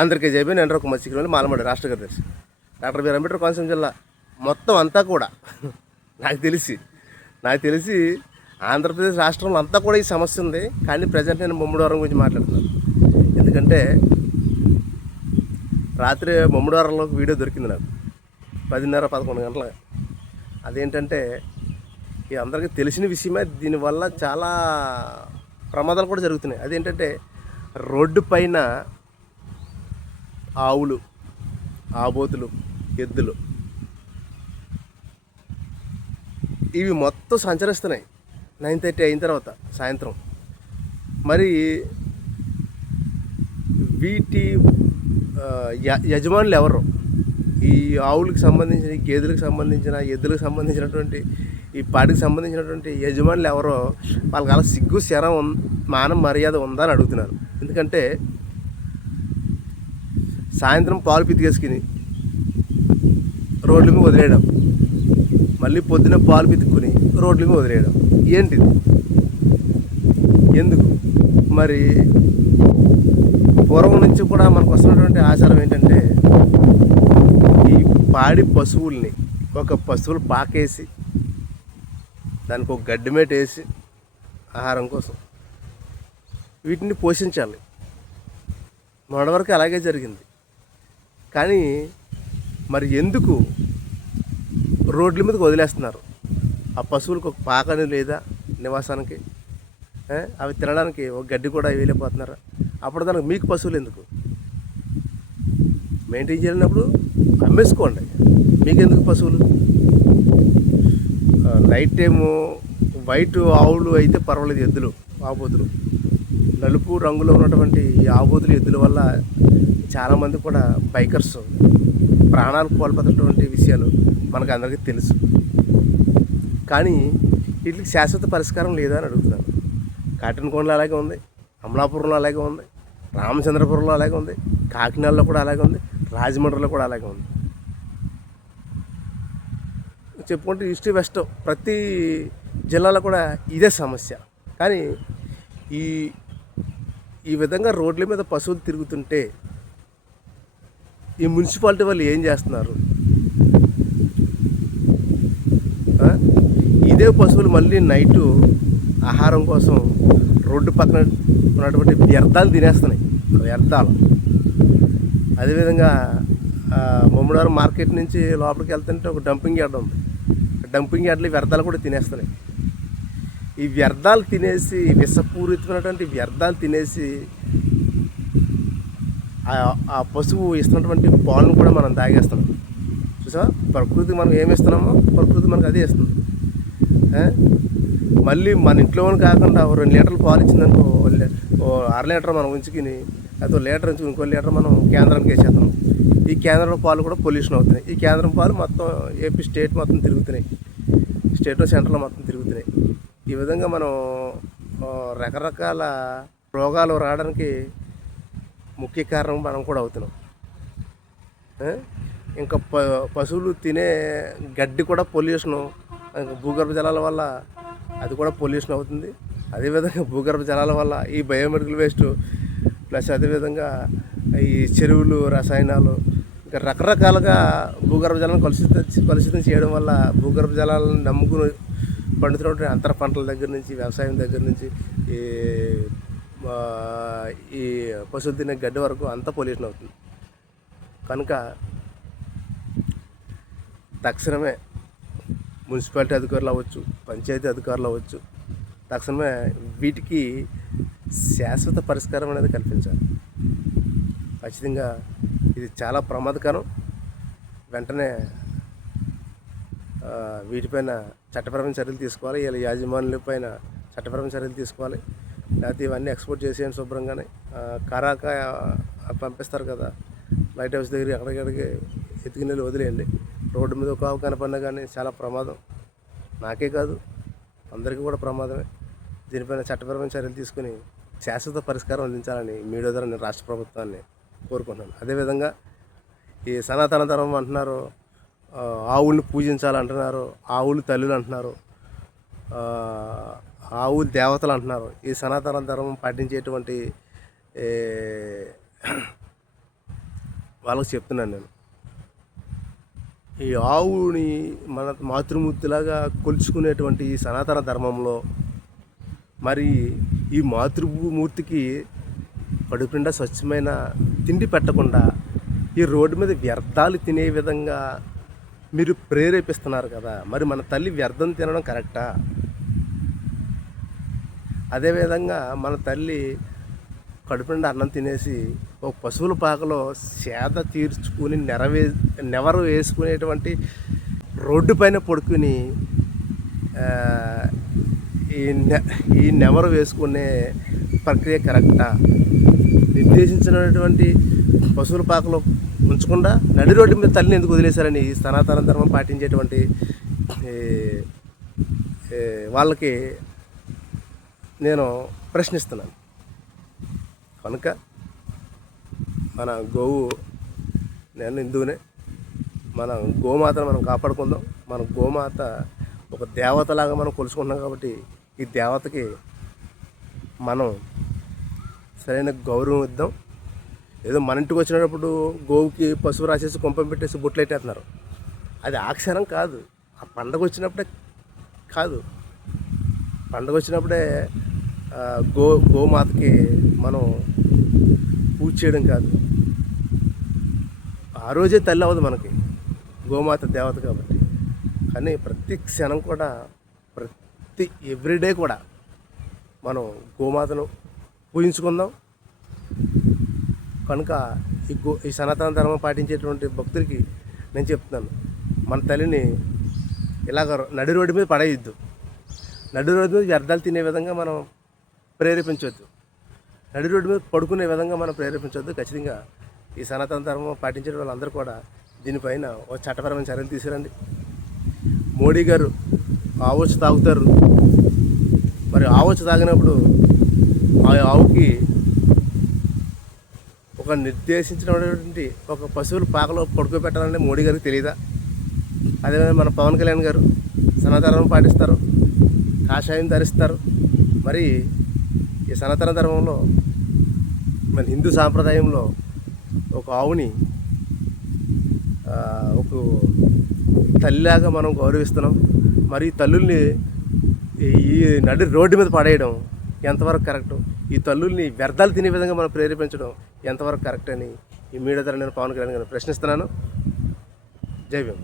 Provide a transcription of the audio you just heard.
అందరికీ జైబీ నేను ఒక మత్స్యకారులు మాలమాడి రాష్ట్ర కార్యదర్శి డాక్టర్ బిఆర్ అంబేద్కర్ కోనసీమ జిల్లా మొత్తం అంతా కూడా నాకు తెలిసి ఆంధ్రప్రదేశ్ రాష్ట్రంలో అంతా కూడా ఈ సమస్య ఉంది. కానీ ప్రజెంట్ నేను ముమ్మడివారం గురించి మాట్లాడుతున్నాను. ఎందుకంటే రాత్రి ముమ్మడివారంలో వీడియో దొరికింది నాకు 10:30-11 గంటల. అదేంటంటే ఇది అందరికీ తెలిసిన విషయమే. దీనివల్ల చాలా ప్రమాదాలు కూడా జరుగుతున్నాయి. అదేంటంటే రోడ్డు పైన ఆవులు, ఆబోతులు, ఎద్దులు ఇవి మొత్తం సంచరిస్తున్నాయి 9:30 అయిన తర్వాత సాయంత్రం. మరి వీటి యజమానులు ఎవరు? ఈ ఆవులకు సంబంధించిన, ఈ గేదెలకు సంబంధించిన, ఎద్దులకు సంబంధించినటువంటి, ఈ పాడికి సంబంధించినటువంటి యజమానులు ఎవరో వాళ్ళకి అలా సిగ్గు, శరం, మానం, మర్యాద ఉందా అని అడుగుతున్నారు. ఎందుకంటే సాయంత్రం పాలు పితికేసుకుని రోడ్ల మీద వదిలేయడం, మళ్ళీ పొద్దున పాలు పితుక్కుని రోడ్ల మీద వదిలేయడం ఏంటిది? ఎందుకు? మరి పూర్వం నుంచి కూడా మనకు వస్తున్నటువంటి ఆచారం ఏంటంటే ఈ పాడి పశువుల్ని ఒక పశువులు పాకేసి దానికి ఒక గడ్డిమేట వేసి ఆహారం కోసం వీటిని పోషించాలి. మొన్నటి అలాగే జరిగింది. కానీ మరి ఎందుకు రోడ్ల మీదకి వదిలేస్తున్నారు? ఆ పశువులకు ఒక పాకని లేదా నివాసానికి? అవి తినడానికి ఒక గడ్డి కూడా వేయలేకపోతున్నారా? అప్పుడు దానికి మీకు పశువులు ఎందుకు? మెయింటైన్ చేయలేనప్పుడు అమ్మేసుకోండి. మీకెందుకు పశువులు? నైట్ టైము వైట్ ఆవులు అయితే పర్వాలేదు, ఎద్దులు, ఆబోతులు, నలుపు రంగులో ఉన్నటువంటి ఈ ఆబోతులు, ఎద్దుల వల్ల చాలామంది కూడా బైకర్స్ ప్రాణాలు కోల్పోతున్నటువంటి విషయాలు మనకు అందరికీ తెలుసు. కానీ వీటికి శాశ్వత పరిష్కారం లేదా అని అడుగుతున్నాను. కాటన్కోణలో అలాగే ఉంది, అమలాపురంలో అలాగే ఉంది, రామచంద్రపురంలో అలాగే ఉంది, కాకినాడలో కూడా అలాగే ఉంది, రాజమండ్రిలో కూడా అలాగే ఉంది. చెప్పుకుంటే ఈస్ట్ వెస్ట్ ప్రతి జిల్లాలో కూడా ఇదే సమస్య. కానీ ఈ విధంగా రోడ్ల మీద పశువులు తిరుగుతుంటే ఈ మున్సిపాలిటీ వాళ్ళు ఏం చేస్తున్నారు? ఇదే పశువులు మళ్ళీ నైటు ఆహారం కోసం రోడ్డు పక్కన ఉన్నటువంటి వ్యర్థాలు తినేస్తున్నాయి. వ్యర్థాలు. అదేవిధంగా ముమ్మడివారం మార్కెట్ నుంచి లోపలికి వెళ్తుంటే ఒక డంపింగ్ యార్డ్ ఉంది. డంపింగ్ యార్డ్లో వ్యర్థాలు కూడా తినేస్తున్నాయి. ఈ వ్యర్థాలు తినేసి, విషపూరితమైనటువంటి వ్యర్థాలు తినేసి ఆ పశువు ఇస్తున్నటువంటి పాలను కూడా మనం తాగేస్తున్నాం. చూసా, ప్రకృతి మనం ఏమి ఇస్తున్నామో ప్రకృతి మనకు అదే ఇస్తుంది. మళ్ళీ మన ఇంట్లోని కాకుండా 2 లీటర్లు పాలు ఇచ్చిందనుకో, 1/2 లీటర్ మనం ఉంచుకుని, లేకపోతే లీటర్ ఉంచుకుని ఇంకో లీటర్ మనం కేంద్రానికి వేసేస్తున్నాం. ఈ కేంద్రంలో పాలు కూడా పొల్యూషన్ అవుతున్నాయి. ఈ కేంద్రం పాలు మొత్తం ఏపీ స్టేట్ మొత్తం తిరుగుతున్నాయి, స్టేట్ సెంట్రల్ మొత్తం తిరుగుతున్నాయి. ఈ విధంగా మనం రకరకాల రోగాలు రావడానికి ముఖ్య కారణం మనం కూడా అవుతున్నాం. ఇంకా పశువులు తినే గడ్డి కూడా పొల్యూషను, భూగర్భ జలాల వల్ల అది కూడా పొల్యూషన్ అవుతుంది. అదేవిధంగా భూగర్భ జలాల వల్ల ఈ బయోమెడికల్ వేస్ట్ ప్లస్ అదేవిధంగా ఈ చెరువులు, రసాయనాలు, ఇంకా రకరకాలుగా భూగర్భ జలాలను కలుషితం చేయడం వల్ల భూగర్భ జలాలను నమ్ముకుని పండుతున్నటువంటి అంతర పంటల దగ్గర నుంచి, వ్యవసాయం దగ్గర నుంచి, ఈ పశువులు తినే గడ్డి వరకు అంతా పొల్యూషన్ అవుతుంది. కనుక తక్షణమే మున్సిపాలిటీ అధికారులు అవ్వచ్చు, పంచాయతీ అధికారులు అవ్వచ్చు, తక్షణమే వీటికి శాశ్వత పరిష్కారం అనేది కల్పించాలి. ఖచ్చితంగా ఇది చాలా ప్రమాదకరం. వెంటనే వీటిపైన చట్టపరమైన చర్యలు తీసుకోవాలి. వీళ్ళ యాజమాన్యుల పైన చట్టపరమైన చర్యలు తీసుకోవాలి. లేకపోతే ఇవన్నీ ఎక్స్పోర్ట్ చేసేయండి శుభ్రంగానే. కరాక పంపిస్తారు కదా, లైట్ హౌస్ దగ్గర ఎక్కడికక్కడికి ఎత్తుకుని వెళ్ళి వదిలేయండి. రోడ్డు మీద ఒక ఆవు కనపడినా కానీ చాలా ప్రమాదం. నాకే కాదు, అందరికీ కూడా ప్రమాదమే. దీనిపైన చట్టపరమైన చర్యలు తీసుకుని శాశ్వత పరిష్కారం అందించాలని మీడియా ద్వారా నేను రాష్ట్ర ప్రభుత్వాన్ని కోరుకుంటున్నాను. అదేవిధంగా ఈ సనాతన ధర్మం అంటున్నారు, ఆవుల్ని పూజించాలంటున్నారు, ఆవులు తల్లులు అంటున్నారు, ఆవులు దేవతలు అంటున్నారు. ఈ సనాతన ధర్మం పాటించేటువంటి వాళ్ళకి చెప్తున్నాను నేను. ఈ ఆవుని మన మాతృమూర్తిలాగా కొలుచుకునేటువంటి ఈ సనాతన ధర్మంలో మరి ఈ మాతృమూర్తికి కడుపు నిండా స్వచ్ఛమైన తిండి పెట్టకుండా ఈ రోడ్డు మీద వ్యర్థాలు తినే విధంగా మీరు ప్రేరేపిస్తున్నారు కదా. మరి మన తల్లి వ్యర్థం తినడం కరెక్టా? అదేవిధంగా మన తల్లి కడుపు నిండా అన్నం తినేసి ఒక పశువుల పాకలో సేద తీర్చుకుని నెవరు వేసుకునేటువంటి రోడ్డు పైన పడుకుని ఈ నెవరు వేసుకునే ప్రక్రియ కరెక్టా? నిర్దేశించినటువంటి పశువుల పాకలో ఉంచకుండా నడి రోడ్డు మీద తల్లిని ఎందుకు వదిలేశారని సనాతన ధర్మం పాటించేటువంటి వాళ్ళకి నేను ప్రశ్నిస్తున్నాను. కనుక మన గోవు, నేను హిందువునే, మన గోమాతను మనం కాపాడుకుందాం. మన గోమాత ఒక దేవతలాగా మనం కొలుసుకుంటున్నాం కాబట్టి ఈ దేవతకి మనం సరైన గౌరవం ఇద్దాం. ఏదో మన ఇంటికి వచ్చినప్పుడు గోవుకి పసుపు రాసేసి కుంపం పెట్టేసి బొట్లు పెట్టేస్తున్నారు. అది ఆ క్షణం కాదు, ఆ పండగ వచ్చినప్పుడే కాదు. పండగ వచ్చినప్పుడే గోమాతకి మనం పూజ చేయడం కాదు. ఆ రోజే తల్లి అవ్వదు మనకి, గోమాత దేవత కాబట్టి. కానీ ప్రతి క్షణం కూడా, ప్రతి ఎవ్రీడే కూడా మనం గోమాతను పూజించుకుందాం. కనుక ఈ సనాతన ధర్మం పాటించేటువంటి భక్తులకి నేను చెప్తున్నాను, మన తల్లిని ఇలాగ నడి రోడ్డు మీద పడేయద్దు. నడి రోడ్డు మీద వ్యర్థాలు తినే విధంగా మనం ప్రేరేపించవద్దు. నడి రోడ్డు మీద పడుకునే విధంగా మనం ప్రేరేపించవద్దు. ఖచ్చితంగా ఈ సనాతన ధర్మం పాటించే వాళ్ళందరూ కూడా దీనిపైన ఒక చట్టపరమైన చర్యలు తీసుకురండి. మోడీ గారు ఆవొచ్చు తాగుతారు. మరి ఆవొచ్చు తాగినప్పుడు ఆ ఆవుకి ఒక నిర్దేశించినటువంటి ఒక పశువుల పాకలో పడుకోబెట్టాలంటే మోడీ గారికి తెలియదా? అదేవిధంగా మన పవన్ కళ్యాణ్ గారు సనాతన ధర్మం పాటిస్తారు, కాషాయం ధరిస్తారు. మరి ఈ సనాతన ధర్మంలో, మన హిందూ సాంప్రదాయంలో ఒక ఆవుని ఒక తల్లిలాగా మనం గౌరవిస్తున్నాం. మరి తల్లుల్ని ఈ నడి రోడ్డు మీద పడేయడం ఎంతవరకు కరెక్టు? ఈ తల్లుల్ని వ్యర్థాలు తినే విధంగా మనం ప్రేరేపించడం ఎంతవరకు కరెక్ట్ అని ఈ మీడియా ద్వారా నేను పవన్ కళ్యాణ్ గారిని ప్రశ్నిస్తున్నాను. జై భీమ్.